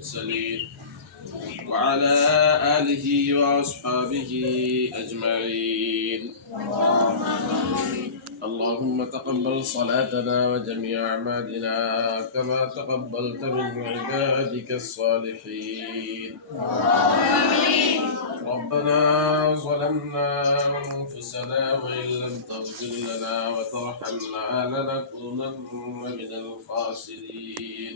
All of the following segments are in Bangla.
المرسلين وعلى آله وأصحابه أجمعين. اللهم تقبل صلاتنا وجميع أعمالنا كما تقبلت من عبادك الصالحين. ربنا ظلمنا أنفسنا وإن لم تغفر لنا وترحمنا لنكونن من الخاسرين.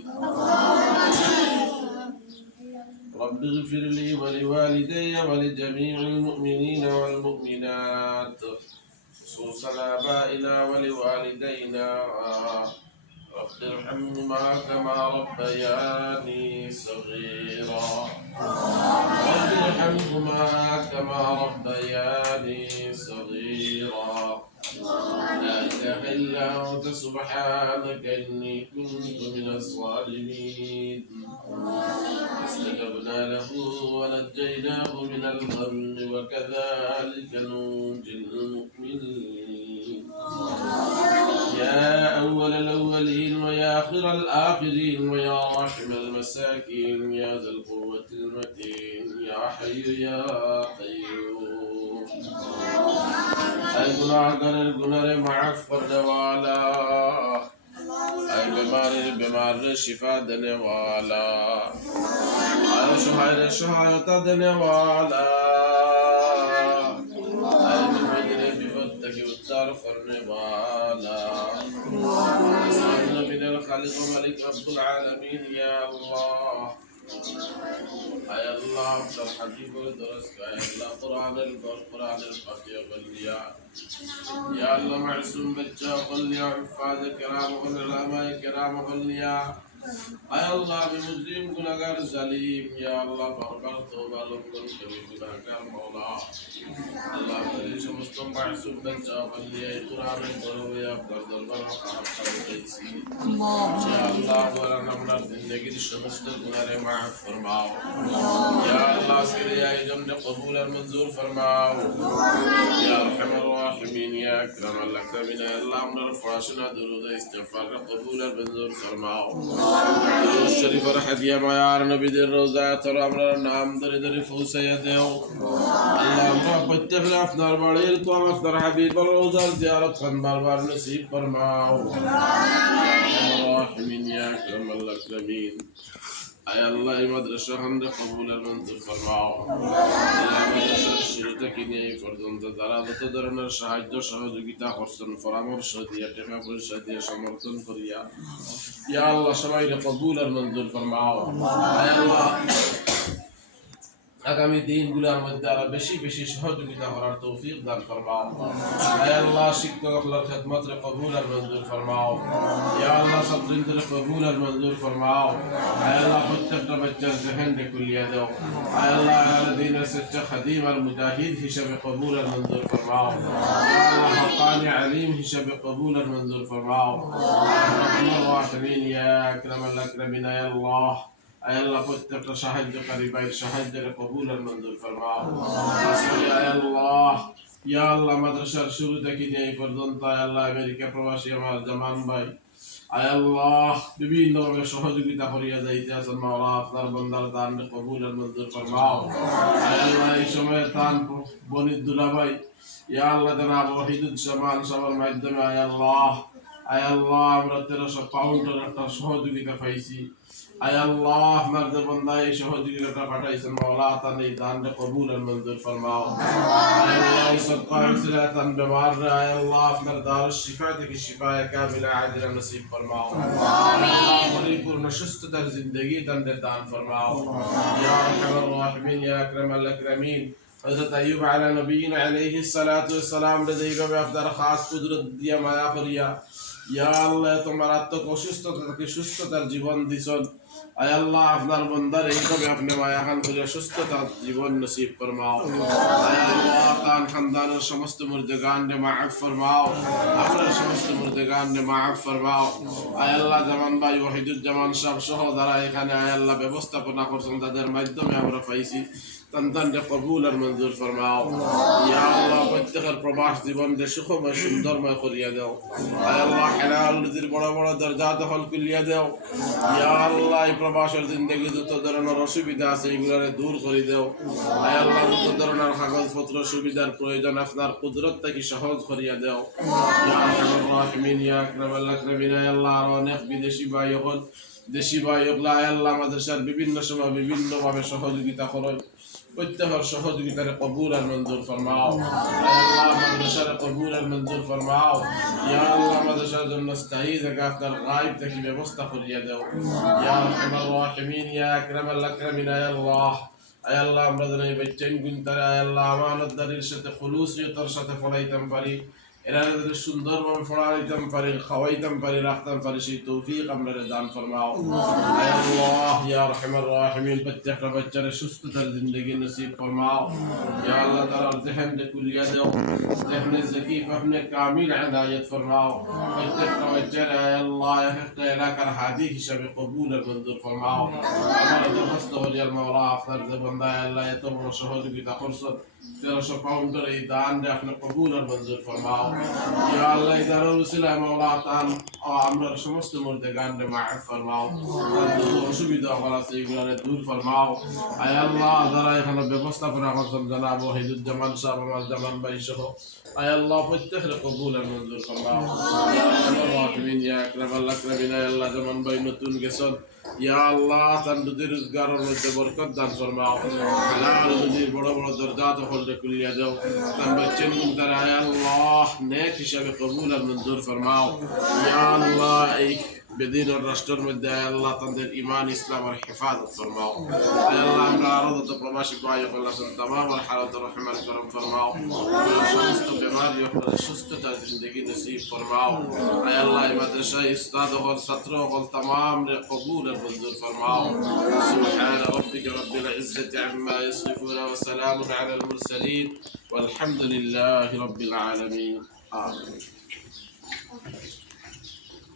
رب اغفر لي ولوالدي ولجميع المؤمنين والمؤمنات خصوصا آبائنا ولوالدينا رب ارحمهما كما ربياني صغيرا. رب ارحمهما كما ربياني صغيرا. لا إله إلا أنت سبحانك إني كنت من الظالمين. فاستجبنا له ونجيناه من الغم وكذلك ننجي المؤمنين. يا أول الأولين ويا آخر الآخرين ويا راحم المساكين يا ذا القوة المتين يا حي يا قيوم. أي गुनाह माफ करने वाला, أي बीमार शिफा देने वाला, أي शहायर शहायता देने वाला, أي मुझे विपद की उद्धार करने वाला, من الخالق ملك رب العالمين يا الله. يا الله عبد الحكيم ودرس يا الله قرآن الفاتحة والليا يا الله معصوم بچا والليا حفاظ كرام والعلماء كرام والليا يا الله بمجرم गुनाहगार जालिम या अल्लाह बार-बार तौबा लंघन करी गुनाहगार मौला अल्लाह तेरे समस्त मासूम बच्चा बल्ले कुरान पढ़ो या आपका दरबार में खाना खाते या अल्लाह हमारा नमना जिंदगी की समस्त गुनाह माफ फरमाओ या अल्लाह तेरे आयोजन ने कबूल और मंजूर फरमाओ या अरहमर राहिमीन या अकरम अल-अकरमीन या अल्लाह हमारा फराशना दुरूद इस्तिगफार का कबूल और मंजूर फरमाओ शरीफ और हदिया मायार नबी दे रोजा तोर हमरा नाम दरे दरे फौसया देओ अल्लाह हमरा बच्चे अफनार बाड़े तो हम अफनार हबीब रोजा जियारत खन बार-बार नसीब फरमाओ राहिमीन या अकरम अल-अकरमीन आय अल्लाह मदरसा हम दे कबूल और मंजूर फरमाओ अल्लाह मदरसा शुरू की ने फरजंद দ্বারা যত ধরনের সাহায্য সহযোগিতা করছেন পরামর্শ দিয়ে টাকা পয়সা দিয়ে সমর্থন করিয়া ইয়া আল্লাহ সবাইকে কবুল আর মঞ্জুর ফরমাও আয় আল্লাহ আগামী দিনগুলোর মধ্যে আরো বেশি বেশি সহযোগিতা করার তৌফিক দান ফরমাও আয় আল্লাহ শিক্ষকদের খিদমতে কবুল আর মঞ্জুর ফরমাও ইয়া আল্লাহ ছাত্রদের কবুল আর মঞ্জুর ফরমাও আয় আল্লাহ প্রত্যেকটা বাচ্চার জেহেনকে খুলিয়ে দাও আয় আল্লাহ আলাদিনের সচ্চা খাদিম আর মুজাহিদ হিসেবে কবুল আর মঞ্জুর ফরমাও ইয়া আল্লাহ হকানি আলিম হিসেবে কবুল আর মঞ্জুর ফরমাও ইয়া রাহিমিন ইয়া আকরামাল আকরামিন ইয়া আল্লাহ আয় আল্লাহ প্রত্যেকটা সাহায্যকারী ভাইয়ের সাহায্যের কবুল আর মঞ্জুর ফরমাও আয় আল্লাহ ইয়া আল্লাহ মাদ্রাসার শুরু থেকে নিয়ে এই পর্যন্ত আয় আল্লাহ আমেরিকা প্রবাসী আমার জামান ভাই আয় আল্লাহ বিভিন্ন ভাবে সহযোগিতা করিয়া যাইতে আছেন মাওলা আপনার বান্দার দান কবুল আর মঞ্জুর ফরমাও আয় আল্লাহ এই সময় তান বনিদ দুলাভাই ইয়া আল্লাহ জনাব ওয়াহিদুজ্জামান সবার মাধ্যমে আয় আল্লাহ আমরা 1300 পাউন্ডের একটা সহযোগিতা পাইছি আয় আল্লাহ আপনার যে বান্দা এই সহযোগিতা পাঠাইছেন মাওলা তার এই দানকে কবুল আর মঞ্জুর ফরমাও আয় আল্লাহ সদকা ইসলাতান বিমার আয় আল্লাহ আপনার দারুশ শিফা থেকে শিফা কামিলা আজিলা নসিব ফরমাও আমিন পরিপূর্ণ সুস্থতার জিন্দেগি দান ফরমাও ইয়া আরহামার রাহিমিন ইয়া আকরামাল আকরামিন হযরত আইয়ুব আলা নবিয়িনা আলাইহিস সালাতু ওয়াস সালাম যেইভাবে আপনার খাস কুদরত দিয়া মায়া করিয়া ইয়া আল্লাহ তোমার আত্মক অসুস্থতা থেকে সুস্থতার জীবন দিছেন আয় আল্লাহ আপনার বান্দার এইভাবে আপনি মায়া খান করে সুস্থতার জীবন নসিব ফরমাও আয় আল্লাহ তার খানদানের সমস্ত মুর্দেগানকে মাফ ফরমাও আপনার সমস্ত মুর্দেগানকে মাফ ফরমাও আয় আল্লাহ জামান ভাই ওয়াহিদুজ্জামান সাহেব সহ যারা এখানে আয় আল্লাহ ব্যবস্থাপনা করছেন তাদের মাধ্যমে আমরা পাইছি तंतन कबूल और मंजूर फरमाओ या अल्लाह प्रत्येक प्रवास जीवन दे सुखमय सुंदरमय करिया दाओ या अल्लाह हलाल रिज़्क बड़ा बड़ा दर्जा दखल करिया दाओ या अल्लाह প্রবাসের জিন্দগি যত ধরনের অসুবিধা আছে এগুলারে দূর করে দেও আয় আল্লাহ যত ধরনের কাগজপত্র সুবিধার প্রয়োজন আপনার কুদরত থেকে সহজ করিয়া দেও ইয়া আরহামার রাহিমিন ইয়া আকরামাল আকরামিন আয় আল্লাহ আর অনেক বিদেশি ভাই হল দেশি ভাই হল আয় আল্লাহ মাদ্রাসার বিভিন্ন সময় বিভিন্নভাবে সহযোগিতা করেন প্রত্যেকের সহযোগিতারে কবুল আর মঞ্জুর ফরমাও আল্লাহ মাদ্রাসার কবুল আর মঞ্জুর ফরমাও ইয়া আল্লাহ মাদ্রাসার জন্য স্থায়ী জায়গা আপনার গায়ব থেকে ব্যবস্থা করিয়া দাও ইয়া আরহামার রাহিমিন ইয়া আকরামাল আকরামিন আয় আল্লাহ আয় আল্লাহ আমরা যেন এই বাচ্চাইন গুনতারে আয় আল্লাহ আমানতদারির সাথে খুলুসিয়তের সাথে পড়াইতাম পারি এরা যদি সুন্দরভাবে পড়াইতাম পারি খাওয়াইতাম পারি রাখতাম পারি সেই তৌফিক আমরা দান ফরমাও আয় আল্লাহ ইয়া আরহামার রাহিমিন প্রত্যেকটা বাচ্চারে সুস্থতার জিন্দগি নসিব ফরমাও ইয়া আল্লাহ তাআলা জহন দে কুলিয়া দাও জহন জকি ফহমে কামিল ইনায়াত ফরমাও প্রত্যেকটা বাচ্চারে আয় আল্লাহ একটা এলাকার হাদি হিসাবে কবুল আর মঞ্জুর ফরমাও আমার দরখাস্ত হল ইয়া মাওলা আপনার যে বান্দা আল্লাহ এত বড় সহযোগিতা করছেন 1300 পাউন্ডের এই দান আপনি কবুল আর মঞ্জুর ফরমাও ইয়া আল্লাহ ইদারুল উসিলা মাওলা তান আমরা সমস্ত মুর্দে গানরে মাফ ফরমাও যত অসুবিধা আছে এগুলারে দূর ফরমাও আয় আল্লাহ যারা এখানে ব্যবস্থাপনা করছেন জনাব ওয়াহিদুজ্জামান সাহেব আমার জামান ভাই সহ আয় আল্লাহ প্রত্যেকের কবুল আর মঞ্জুর ফরমাও ইয়া রাহিমিন ইয়া আকরামাল আকরামিন আয় আল্লাহ জামান ভাই নতুন গেছেন ইয়া আল্লাহ তান রুজি রোজগারের মধ্যে বরকত দান ফরমাও হালাল রুজির বড় বড় দরজাত হলরে খুলিয়া দাও তান বাচ্চান মুনতার আয় আল্লাহ নেক হিসাবে কবুল আর মঞ্জুর ফরমাও ইয়া আল্লাহ এই বেদিন রাষ্ট্রের মধ্যে আয় আল্লাহ তাদের ইমান ইসলাম আর হেফাজত ফরমাও আয় আল্লাহ আমরা আরো যত প্রবাসী ভাই হল আছেন तमाम হালাত রহমান করম ফরমাও সমস্ত বেমারি হল সুস্থতা জিন্দগি নসিব ফরমাও আয় আল্লাহ এই মাদ্রাসায় উস্তাদ হল ছাত্র হল तमाम রে কবুল আর মঞ্জুর ফরমাও সুবহান রাব্বিকা রাব্বিল ইজ্জাতি আম্মা ইয়াসিফুন ওয়া সালামুন আলাল মুরসালিন ওয়াল হামদুলিল্লাহি রাব্বিল আলামিন আমিন